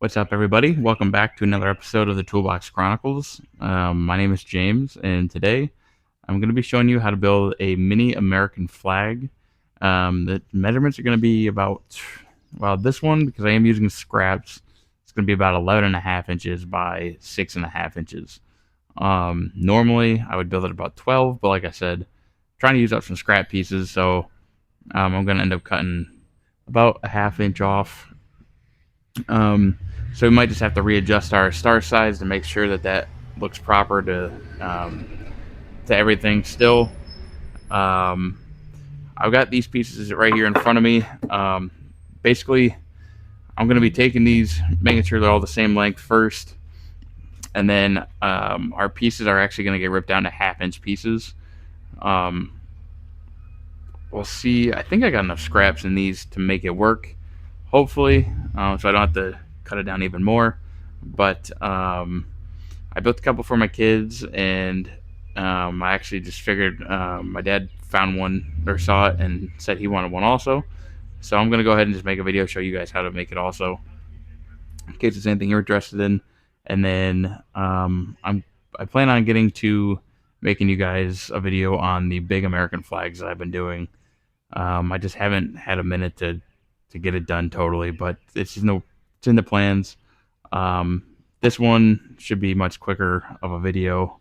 What's up, everybody? Welcome back to another episode of the Toolbox Chronicles. My name is James, and today I'm going to be showing you how to build a mini American flag. The measurements are going to be about, well, this one, because I am using scraps, it's going to be about 11.5 inches by 6.5 inches. Normally, I would build it about 12, but like I said, trying to use up some scrap pieces, so I'm going to end up cutting about a half inch off. So we might just have to readjust our star size to make sure that that looks proper to everything still. Um, I've got these pieces right here in front of me. Basically, I'm going to be taking these, making sure they're all the same length first, and then our pieces are actually going to get ripped down to half-inch pieces. Um, we'll see. I think I got enough scraps in these to make it work, hopefully, so I don't have to cut it down even more. But I built a couple for my kids, and I actually just figured my dad found one or saw it and said he wanted one also. So I'm gonna go ahead and just make a video show you guys how to make it also, in case it's anything you're interested in. And then I plan on getting to making you guys a video on the big American flags that I've been doing. I just haven't had a minute to get it done totally, but it's in the plans. Um, this one should be much quicker of a video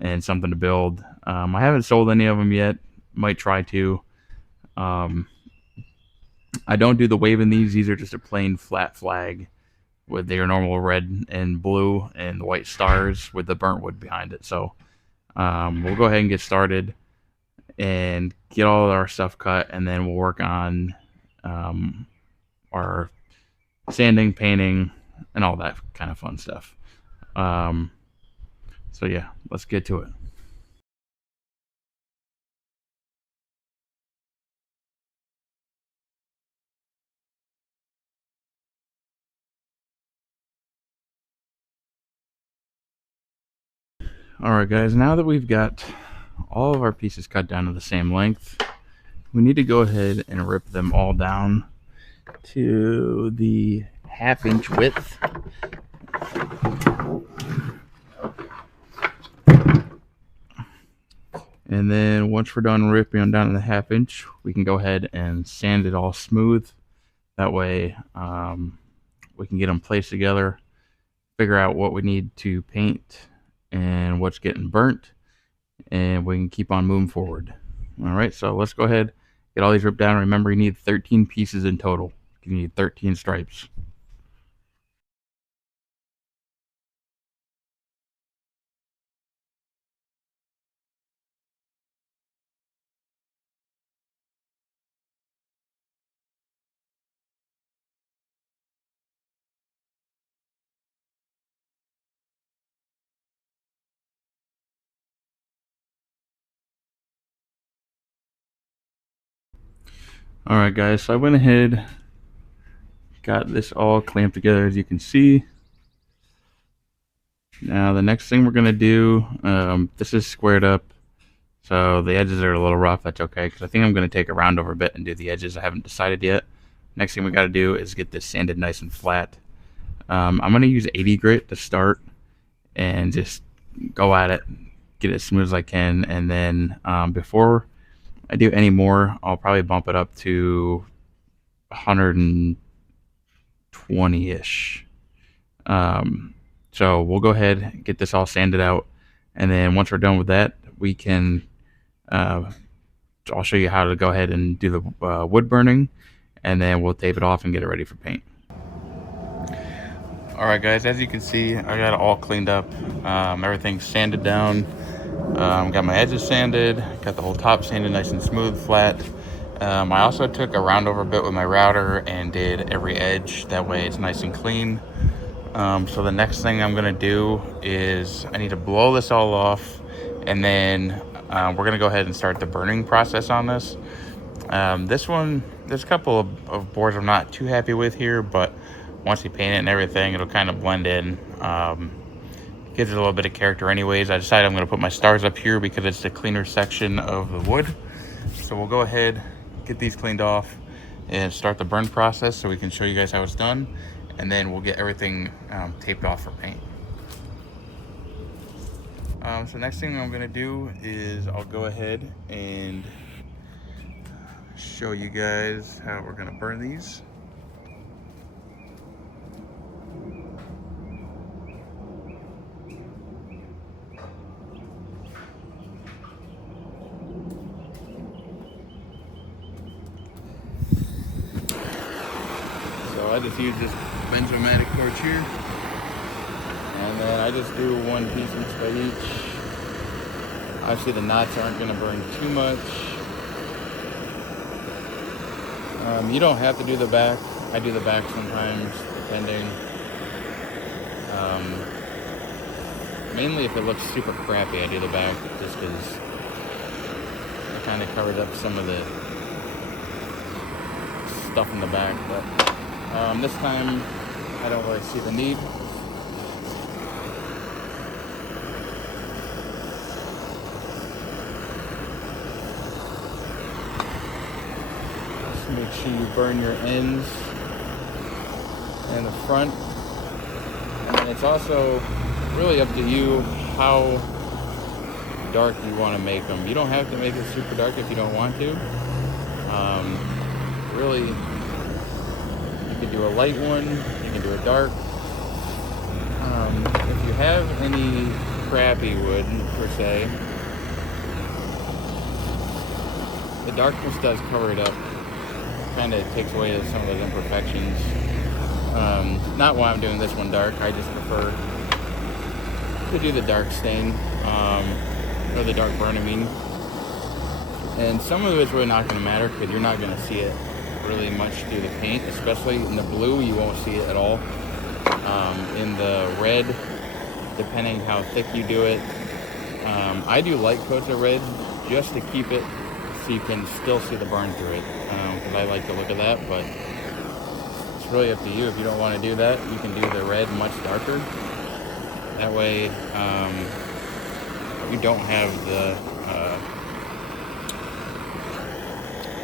and something to build. I haven't sold any of them yet. Might try to. Um, I don't do the wave in these. These are just a plain flat flag with their normal red and blue and the white stars with the burnt wood behind it. So we'll go ahead and get started and get all our stuff cut, and then we'll work on our sanding, painting, and all that kind of fun stuff. So yeah, let's get to it. Alright guys, now that we've got all of our pieces cut down to the same length, we need to go ahead and rip them all down to the half-inch width. And then once we're done ripping them down to the half-inch, we can go ahead and sand it all smooth. That way we can get them placed together, figure out what we need to paint and what's getting burnt, and we can keep on moving forward. All right, so let's go ahead, get all these ripped down. Remember, you need 13 pieces in total. You need 13 stripes. All right, guys, so I went ahead, got this all clamped together, as you can see. Now the next thing we're gonna do, this is squared up, so the edges are a little rough. That's okay, because I think I'm gonna take a round over bit and do the edges. I haven't decided yet. Next thing we got to do is get this sanded nice and flat. I'm gonna use 80 grit to start and just go at it, get it as smooth as I can, and then before I do any more, I'll probably bump it up to 120-ish. So we'll go ahead and get this all sanded out, and then once we're done with that, we can I'll show you how to go ahead and do the wood burning, and then we'll tape it off and get it ready for paint. Alright guys, as you can see, I got it all cleaned up. Everything's sanded down. Got my edges sanded, got the whole top sanded nice and smooth, flat. I also took a round over bit with my router and did every edge. That way it's nice and clean. So the next thing I'm gonna do is I need to blow this all off, and then we're gonna go ahead and start the burning process on this. This one, there's a couple of boards I'm not too happy with here, but once you paint it and everything, it'll kind of blend in. Gives it a little bit of character anyways. I decided I'm going to put my stars up here because it's the cleaner section of the wood. So we'll go ahead, get these cleaned off, and start the burn process so we can show you guys how it's done. and then we'll get everything taped off for paint. So next thing I'm gonna do is I'll go ahead and show you guys how we're gonna burn these. So I just use this benzomatic torch here, and then I just do one piece each by each. Obviously the knots aren't going to burn too much. You don't have to do the back. I do the back sometimes, depending. Mainly if it looks super crappy, I do the back, just because it kind of covers up some of the stuff in the back. But this time, I don't really see the need. Just make sure you burn your ends and the front. And it's also really up to you how dark you want to make them. You don't have to make it super dark if you don't want to. Really, you can do a light one, you can do a dark. If you have any crappy wood, per se, the darkness does cover it up. Kind of takes away some of those imperfections. Not why I'm doing this one dark, I just prefer to do the dark stain, or the dark burn, I mean. And some of it's really not going to matter because you're not going to see it really much through the paint, especially in the blue, you won't see it at all. In the red, depending how thick you do it, I do light coats of red just to keep it so you can still see the burn through it, because I like the look of that. But it's really up to you. If you don't want to do that, you can do the red much darker. That way you don't have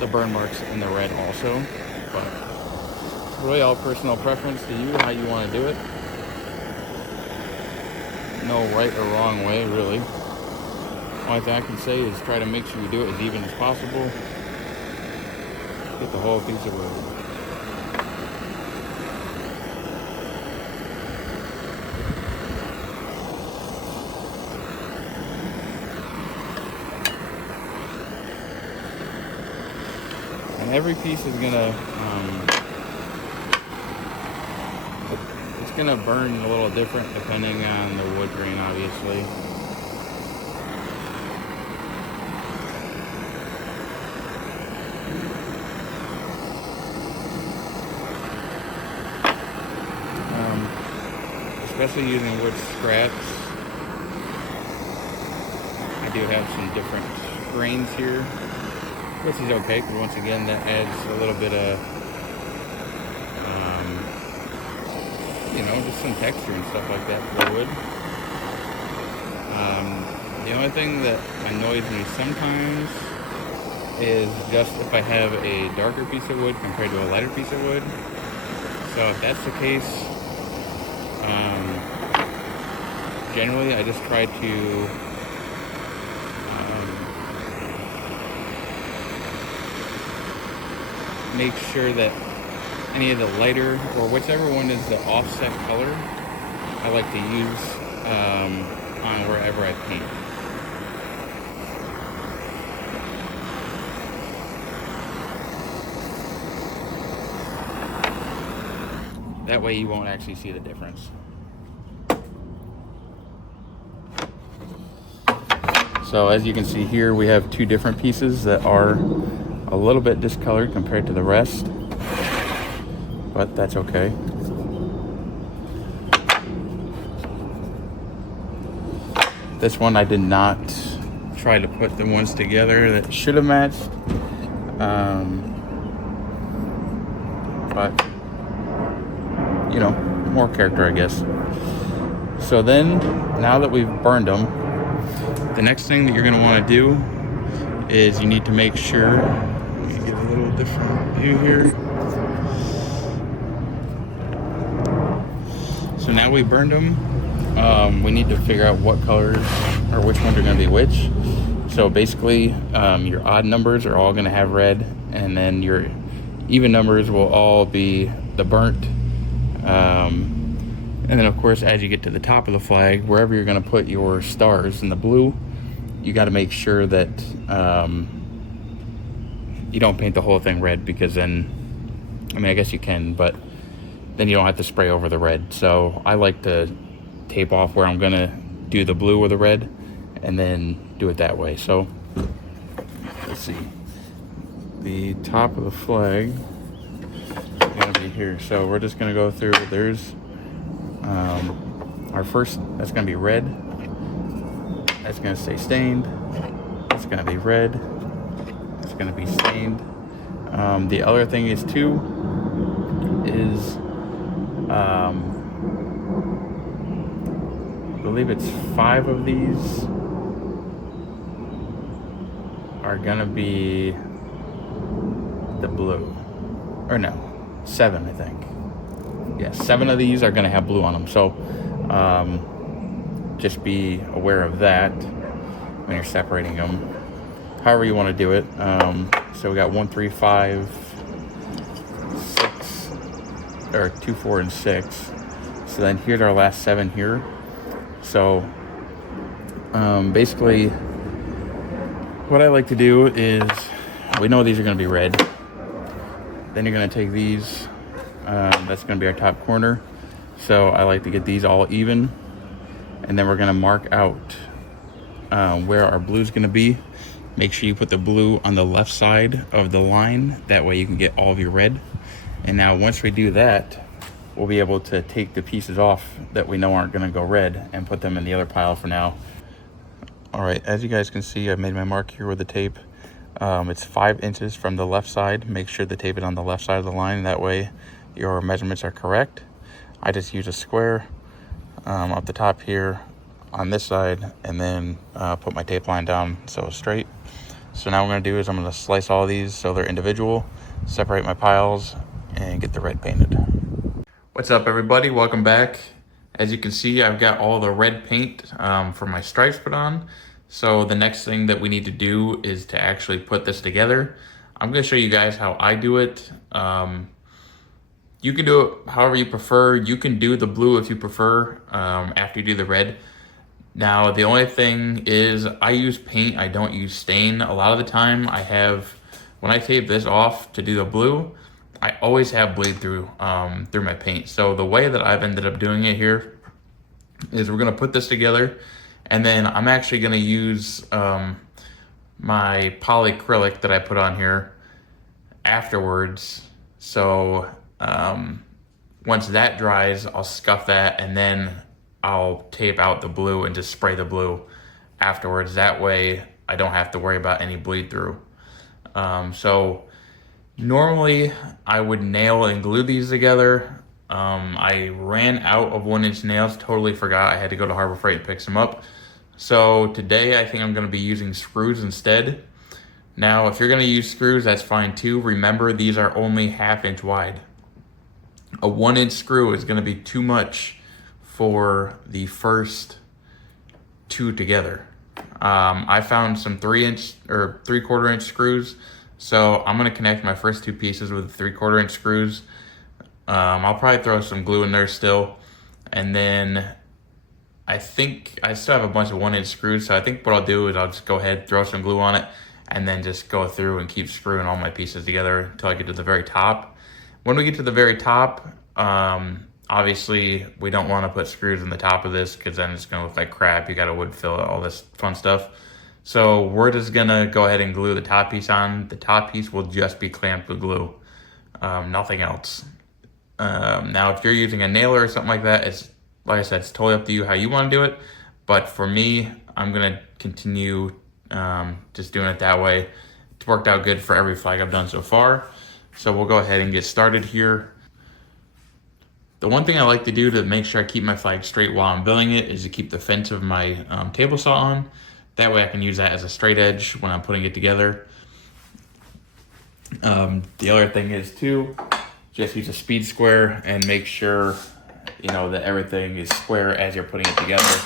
the burn marks in the red also. But it's really all personal preference to you, how you want to do it. No right or wrong way, really. Only thing I can say is try to make sure you do it as even as possible. Get the whole piece of wood. And every piece is gonna it's gonna burn a little different depending on the wood grain, obviously. Especially using wood scraps. I do have some different grains here, which is okay, because once again that adds a little bit of just some texture and stuff like that to the wood. The only thing that annoys me sometimes is just if I have a darker piece of wood compared to a lighter piece of wood. So if that's the case, generally I just try to make sure that any of the lighter, or whichever one is the offset color, I like to use on wherever I paint. That way you won't actually see the difference. So as you can see here, we have two different pieces that are a little bit discolored compared to the rest, but that's okay. This one I did not try to put the ones together that should have matched, but more character, I guess. So then, now that we've burned them, the next thing that you're going to want to do is you need to make sure, let me get a little different view here. So now we burned them. We need to figure out what colors or which ones are going to be which. So basically, your odd numbers are all going to have red, and then your even numbers will all be the burnt. And then of course, as you get to the top of the flag, wherever you're going to put your stars in the blue, you got to make sure that you don't paint the whole thing red, because then, I mean, I guess you can, but then you don't have to spray over the red. So I like to tape off where I'm gonna do the blue or the red, and then do it that way. So let's see, the top of the flag is gonna be here. So we're just gonna go through. There's our first, that's gonna be red. That's gonna stay stained. It's gonna be red. It's gonna be stained. The other thing is too, is I believe it's 5 of these are gonna be the blue, or no, 7 I think. Yeah, 7 of these are gonna have blue on them. So just be aware of that when you're separating them, however you want to do it. So we got 1, 3, 5, 6, or 2, 4, and 6. So then here's our last 7 here. So basically what I like to do is, we know these are going to be red. Then you're going to take these, that's going to be our top corner. So I like to get these all even, and then we're going to mark out where our blue is going to be. Make sure you put the blue on the left side of the line, that way you can get all of your red. And now once we do that, we'll be able to take the pieces off that we know aren't going to go red and put them in the other pile for now. All right, as you guys can see, I've made my mark here with the tape. It's 5 inches from the left side. Make sure to tape it on the left side of the line, that way your measurements are correct. I just use a square up the top here on this side, and then put my tape line down so it's straight. So now what I'm going to do is I'm going to slice all these so they're individual, separate my piles, and get the red painted. What's up, everybody? Welcome back. As you can see, I've got all the red paint for my stripes put on. So the next thing that we need to do is to actually put this together. I'm going to show you guys how I do it. You can do it however you prefer. You can do the blue if you prefer after you do the red. Now, the only thing is I use paint, I don't use stain. A lot of the time when I tape this off to do the blue, I always have bleed through through my paint. So the way that I've ended up doing it here is we're gonna put this together, and then I'm actually gonna use my polyacrylic that I put on here afterwards. So once that dries, I'll scuff that, and then I'll tape out the blue and just spray the blue afterwards. That way I don't have to worry about any bleed through. So normally I would nail and glue these together. I ran out of 1-inch nails, totally forgot. I had to go to Harbor Freight and pick some up. So today I think I'm gonna be using screws instead. Now, if you're gonna use screws, that's fine too. Remember, these are only 1/2 inch wide. A 1-inch screw is gonna be too much for the first 2 together. I found some 3-inch or 3/4 inch screws. So I'm gonna connect my first 2 pieces with the 3/4 inch screws. I'll probably throw some glue in there still. And then I think I still have a bunch of 1-inch screws. So I think what I'll do is I'll just go ahead, throw some glue on it, and then just go through and keep screwing all my pieces together until I get to the very top. When we get to the very top, obviously we don't want to put screws in the top of this, because then it's going to look like crap. You got to wood fill it, all this fun stuff. So we're just going to go ahead and glue the top piece on. The top piece will just be clamped with glue, nothing else. Now, if you're using a nailer or something like that, it's, like I said, it's totally up to you how you want to do it. But for me, I'm going to continue just doing it that way. It's worked out good for every flag I've done so far. So we'll go ahead and get started here. The one thing I like to do to make sure I keep my flag straight while I'm building it is to keep the fence of my table saw on. That way I can use that as a straight edge when I'm putting it together. The other thing is too, just use a speed square and make sure you know, that everything is square as you're putting it together.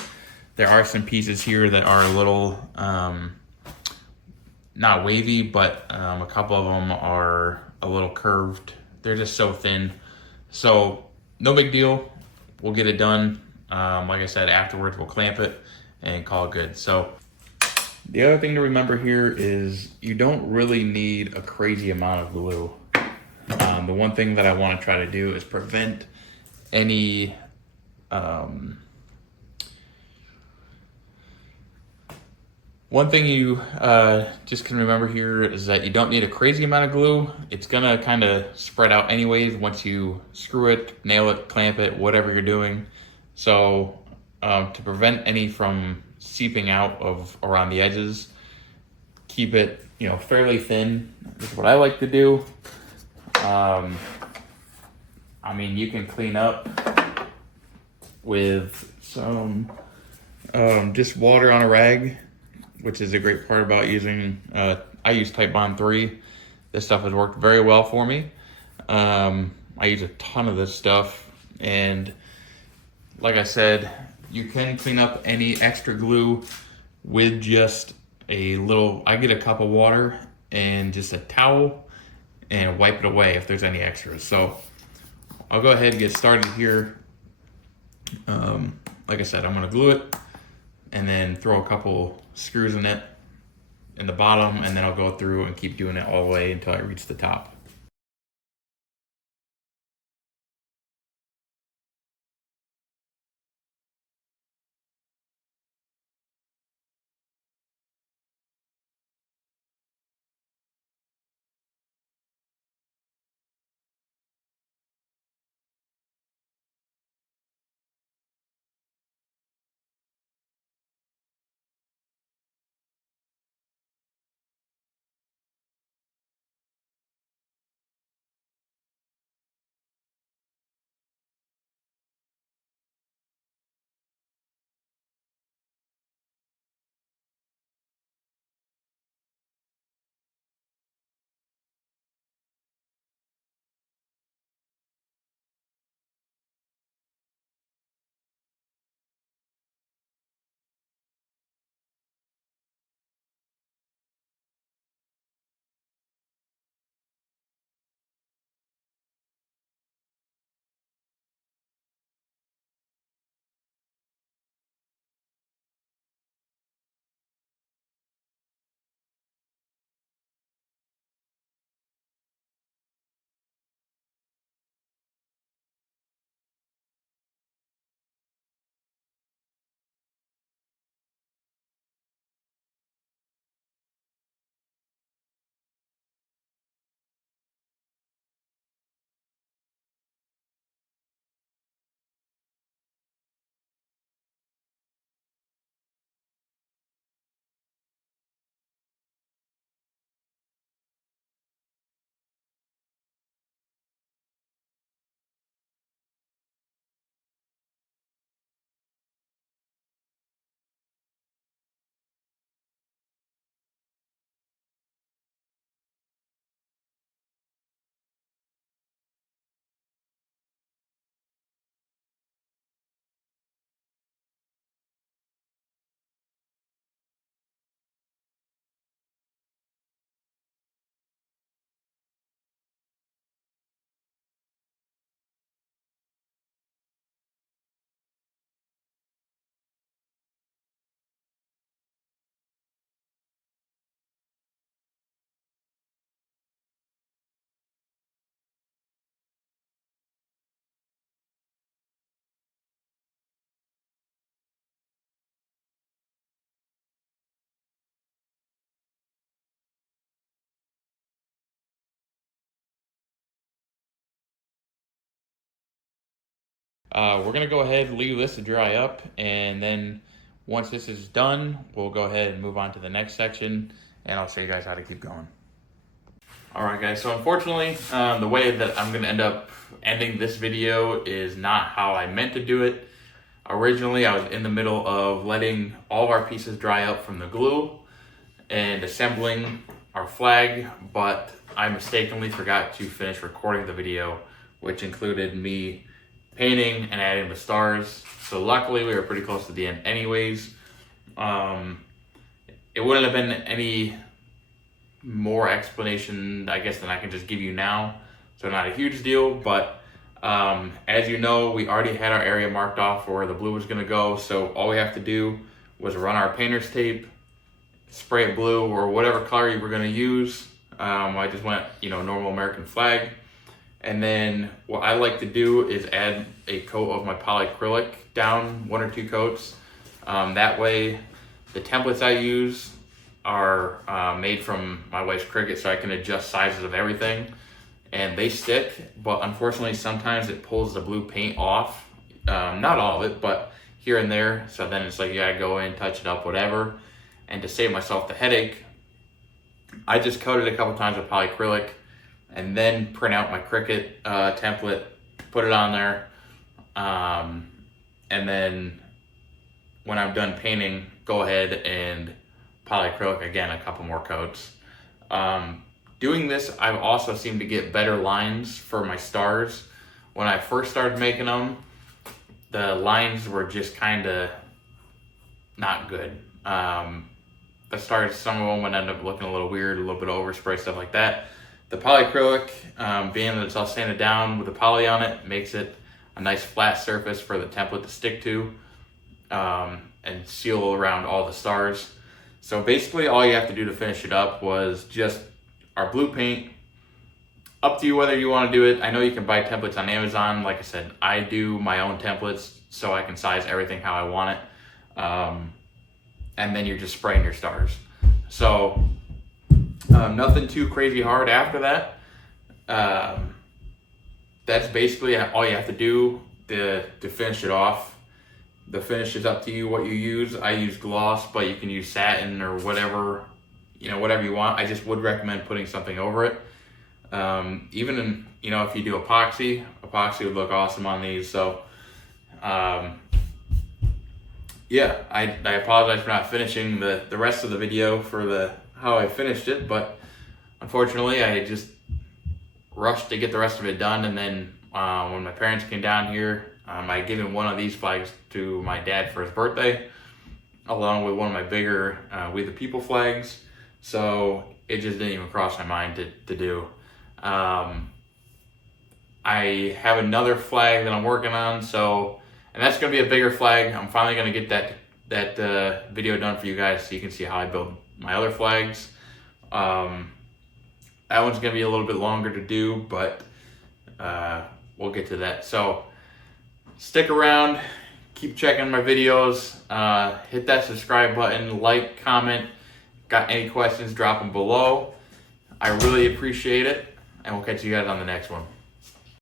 There are some pieces here that are a little, not wavy, but a couple of them are a little curved. They're just so thin. So no big deal. We'll get it done. Like I said, afterwards we'll clamp it and call it good. So the other thing to remember here is you don't really need a crazy amount of glue. The one thing that I want to try to do is prevent any one thing you just can remember here is that you don't need a crazy amount of glue. It's gonna kind of spread out anyways once you screw it, nail it, clamp it, whatever you're doing. So to prevent any from seeping out of around the edges, keep it, you know, fairly thin. This is what I like to do. I mean, you can clean up with some just water on a rag, which is a great part about using, I use Type Bond 3. This stuff has worked very well for me. I use a ton of this stuff, and like I said, you can clean up any extra glue with just a little, I get a cup of water and just a towel and wipe it away if there's any extras. So I'll go ahead and get started here. Like I said, I'm gonna glue it and then throw a couple screws in it in the bottom, and then I'll go through and keep doing it all the way until I reach the top. We're gonna go ahead and leave this to dry up, and then once this is done, we'll go ahead and move on to the next section, and I'll show you guys how to keep going. All right, guys, so unfortunately, the way that I'm gonna end up ending this video is not how I meant to do it. Originally, I was in the middle of letting all of our pieces dry up from the glue and assembling our flag, but I mistakenly forgot to finish recording the video, which included me painting and adding the stars. So luckily we were pretty close to the end anyways. It wouldn't have been any more explanation, I guess, than I can just give you now. So not a huge deal, but as you know, we already had our area marked off for where the blue was gonna go. So all we have to do was run our painter's tape, spray it blue or whatever color you were gonna use. I just went, normal American flag. And then what I like to do is add a coat of my polyacrylic down, 1 or 2 coats. That way the templates I use are made from my wife's Cricut, so I can adjust sizes of everything. And they stick, but unfortunately sometimes it pulls the blue paint off. Not all of it, but here and there. So then it's like you gotta go in, touch it up, whatever. And to save myself the headache, I just coated a couple times with polyacrylic and then print out my Cricut template, put it on there. And then when I'm done painting, go ahead and polyacrylic again, a couple more coats. Doing this, I've also seemed to get better lines for my stars. When I first started making them, the lines were just kind of not good. The stars, some of them would end up looking a little weird, a little bit of overspray, stuff like that. The polyacrylic, being that it's all sanded down with the poly on it, makes it a nice flat surface for the template to stick to and seal around all the stars. So basically all you have to do to finish it up was just our blue paint. Up to you whether you want to do it. I know you can buy templates on Amazon. Like I said, I do my own templates so I can size everything how I want it. And then you're just spraying your stars. So nothing too crazy hard after that. That's basically all you have to do to finish it off. The finish is up to you what you use. I use gloss, but you can use satin or whatever, whatever you want. I just would recommend putting something over it. Even in, if you do epoxy would look awesome on these. So, yeah, I apologize for not finishing the rest of the video for how I finished it, but unfortunately I just rushed to get the rest of it done. And then when my parents came down here, I had given one of these flags to my dad for his birthday, along with one of my bigger We the People flags. So it just didn't even cross my mind to do. I have another flag that I'm working on, and that's gonna be a bigger flag. I'm finally gonna get that video done for you guys so you can see how I build my other flags. That one's gonna be a little bit longer to do, but we'll get to that. So stick around, keep checking my videos, hit that subscribe button, like, comment. Got any questions, drop them below. I really appreciate it, and we'll catch you guys on the next one.